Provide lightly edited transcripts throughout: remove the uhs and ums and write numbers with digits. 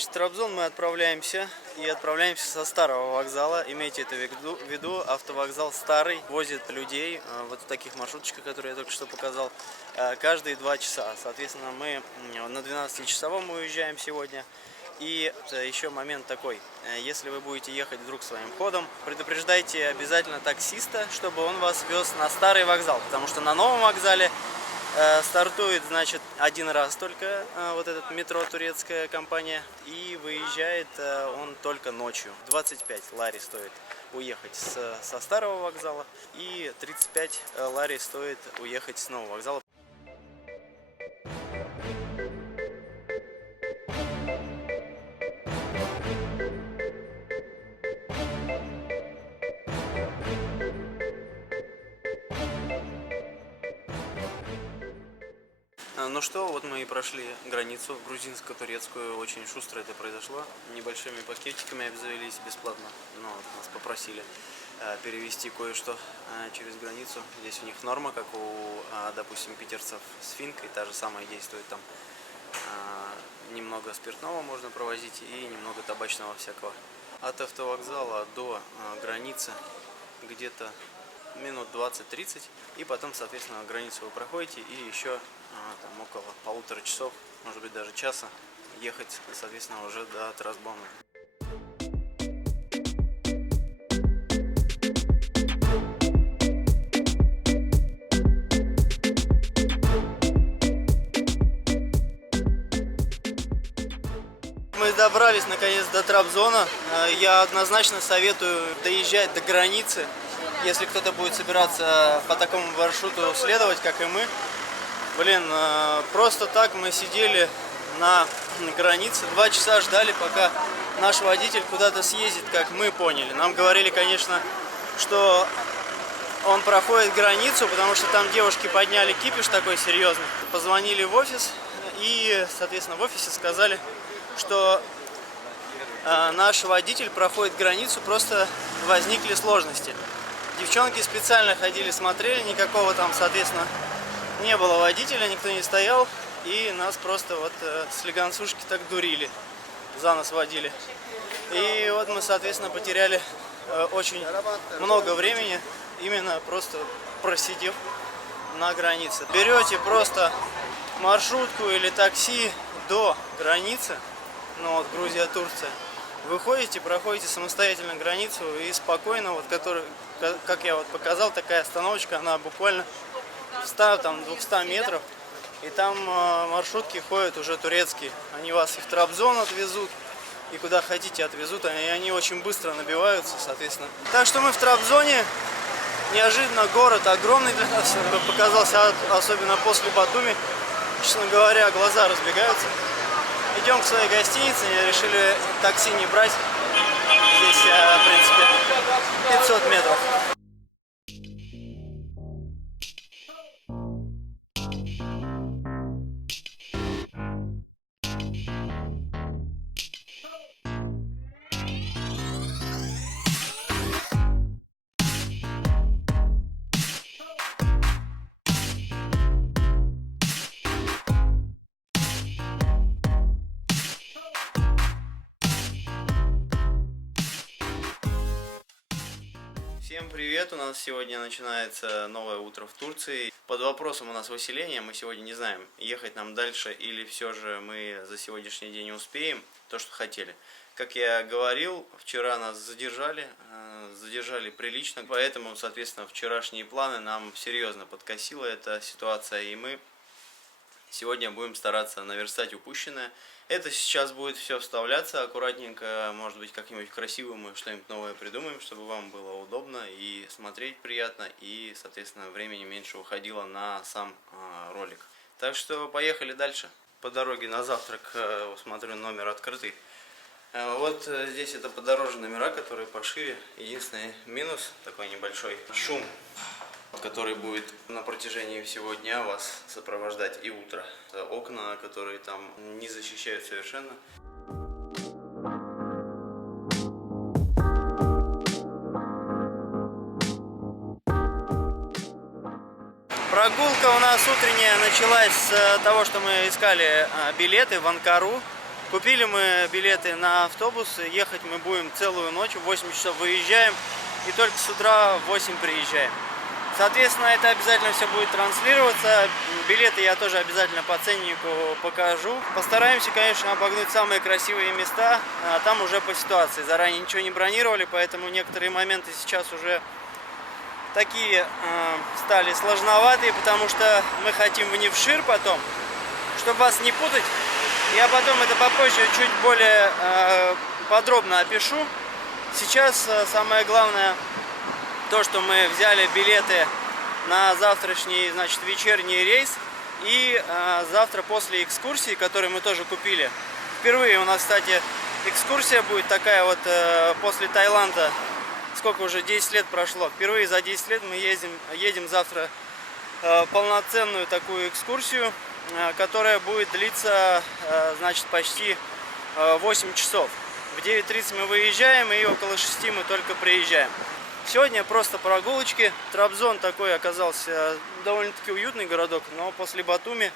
Значит, в Трабзон мы отправляемся со старого вокзала. Имейте это в виду, автовокзал старый, возит людей вот в таких маршруточках, которые я только что показал, каждые 2 часа. Соответственно, мы на 12-часовом уезжаем сегодня. И еще момент такой, если вы будете ехать вдруг своим ходом, предупреждайте обязательно таксиста, чтобы он вас вез на старый вокзал, потому что на новом вокзале стартует, значит, один раз только вот этот метро, турецкая компания, и выезжает он только ночью. 25 лари стоит уехать со старого вокзала, и 35 лари стоит уехать с нового вокзала. Ну что, вот мы и прошли границу грузинско-турецкую, очень шустро это произошло, небольшими пакетиками обзавелись бесплатно, но вот нас попросили перевести кое-что через границу. Здесь у них норма, как у, допустим, питерцев с финкой, та же самая действует там. Немного спиртного можно провозить и немного табачного всякого. От автовокзала до границы где-то минут 20-30, и потом, соответственно, границу вы проходите, и еще там около 1,5 часов, может быть даже часа, ехать, соответственно, уже до Трабзона. Мы добрались наконец до Трабзона. Я однозначно советую доезжать до границы, если кто-то будет собираться по такому маршруту следовать, как и мы. Блин, просто так мы сидели на границе, 2 часа ждали, пока наш водитель куда-то съездит, как мы поняли. Нам говорили, конечно, что он проходит границу, потому что там девушки подняли кипиш такой серьезный. Позвонили в офис и, соответственно, в офисе сказали, что наш водитель проходит границу, просто возникли сложности. Девчонки специально ходили, смотрели, никакого там, соответственно, не было водителя, никто не стоял, и нас просто вот слегонцушки так дурили, за нос водили. И вот мы, соответственно, потеряли очень много времени, именно просто просидев на границе. Берете просто маршрутку или такси до границы, ну вот Грузия, Турция, выходите, проходите самостоятельно границу и спокойно, вот который, как я вот показал, такая остановочка, она буквально в 100-200 метров, и там маршрутки ходят уже турецкие. Они вас и в Трабзон отвезут, и куда хотите отвезут, и они очень быстро набиваются, соответственно. Так что мы в Трабзоне. Неожиданно город огромный для нас показался, особенно после Батуми. Честно говоря, глаза разбегаются. Идем к своей гостинице, решили такси не брать. Здесь, в принципе, 500 метров. Всем привет! У нас сегодня начинается новое утро в Турции. Под вопросом у нас выселение. Мы сегодня не знаем, ехать нам дальше или все же мы за сегодняшний день успеем то, что хотели. Как я говорил, вчера нас задержали прилично, поэтому, соответственно, вчерашние планы нам серьезно подкосила эта ситуация, и мы сегодня будем стараться наверстать упущенное. Это сейчас будет все вставляться аккуратненько, может быть, как-нибудь красиво мы что-нибудь новое придумаем, чтобы вам было удобно и смотреть приятно, и, соответственно, времени меньше уходило на сам ролик. Так что поехали дальше. По дороге на завтрак, смотрю, номер открытый. Вот здесь это подороже номера, которые пошире. Единственный минус, такой небольшой шум, который будет на протяжении всего дня вас сопровождать и утро. Окна, которые там не защищают совершенно. Прогулка у нас утренняя началась с того, что мы искали билеты в Анкару. Купили мы билеты на автобус, ехать мы будем целую ночь, в 8 часов выезжаем и только с утра в 8 приезжаем. Соответственно, это обязательно все будет транслироваться. Билеты я тоже обязательно по ценнику покажу. Постараемся, конечно, обогнуть самые красивые места, а там уже по ситуации. Заранее ничего не бронировали, поэтому некоторые моменты сейчас уже такие стали сложноватые, потому что мы хотим в Невшир потом. Чтобы вас не путать, я потом это попозже чуть более подробно опишу. Сейчас самое главное то, что мы взяли билеты на завтрашний, значит, вечерний рейс. И завтра после экскурсии, которую мы тоже купили, впервые у нас, кстати, экскурсия будет такая вот после Таиланда. Сколько уже, 10 лет прошло. Впервые за 10 лет мы едем завтра полноценную такую экскурсию, которая будет длиться, значит, почти 8 часов. В 9:30 мы выезжаем, и около 6 мы только приезжаем. Сегодня просто прогулочки. Трабзон такой оказался довольно-таки уютный городок, но после Батуми,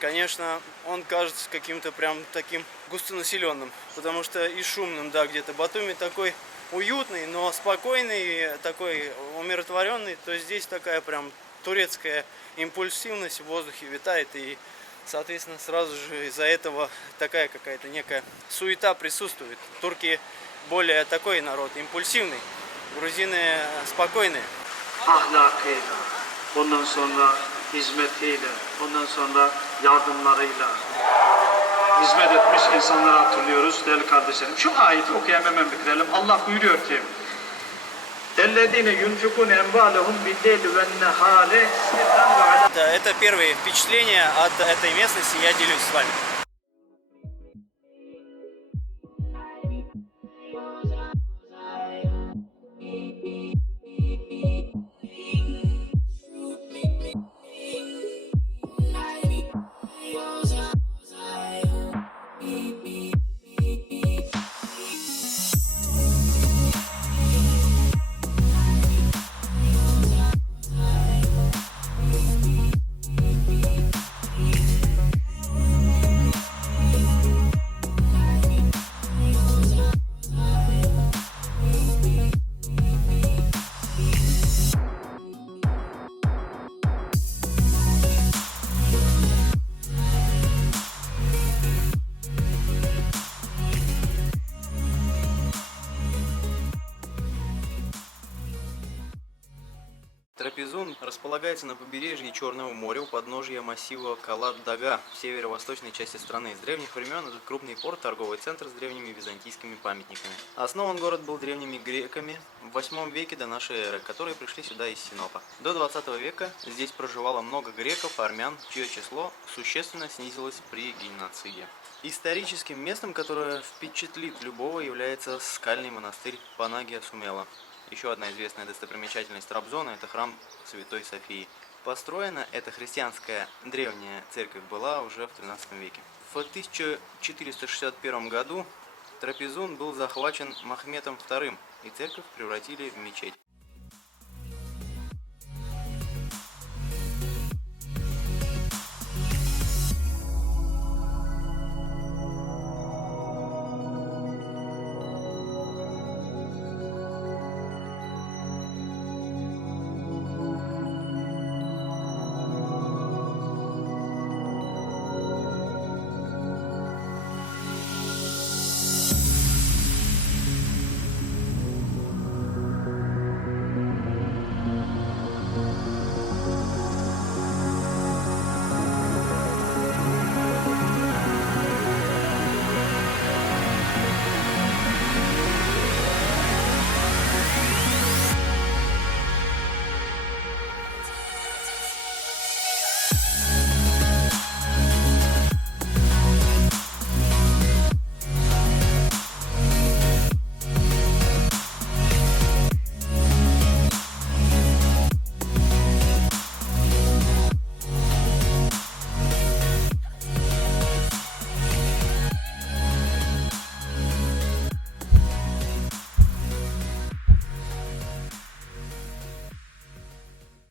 конечно, он кажется каким-то прям таким густонаселенным, потому что и шумным, да, где-то. Батуми такой уютный, но спокойный, такой умиротворенный, то здесь такая прям турецкая импульсивность в воздухе витает, и, соответственно, сразу же из-за этого такая какая-то некая суета присутствует. Турки более такой народ, импульсивный, грузины спокойные. Ahlakıyla, ondan sonra hizmetiyle, ondan sonra yardımlarıyla hizmet etmiş insanları hatırlıyoruz değerli kardeşlerim. Şu ayeti okuyayım, hemen bitirelim. Allah buyuruyor ki اَلَّذ۪ينَ يُنْفِقُونَ اَنْبَالَهُمْ بِاللَّيْلِ وَالنَّهَارِ سِرًّا وَعَلَانِيَةً. Это первые впечатления от этой местности, я делюсь с вами. Трапезун располагается на побережье Черного моря у подножия массива Калат-Дага в северо-восточной части страны. С древних времен это крупный порт, торговый центр с древними византийскими памятниками. Основан город был древними греками в 8 веке до нашей эры, которые пришли сюда из Синопа. До 20 века здесь проживало много греков, армян, чье число существенно снизилось при геноциде. Историческим местом, которое впечатлит любого, является скальный монастырь Панагия Сумела. Еще одна известная достопримечательность Трабзона – это храм Святой Софии. Построена эта христианская древняя церковь была уже в 13 веке. В 1461 году Трапезун был захвачен Махметом II, и церковь превратили в мечеть.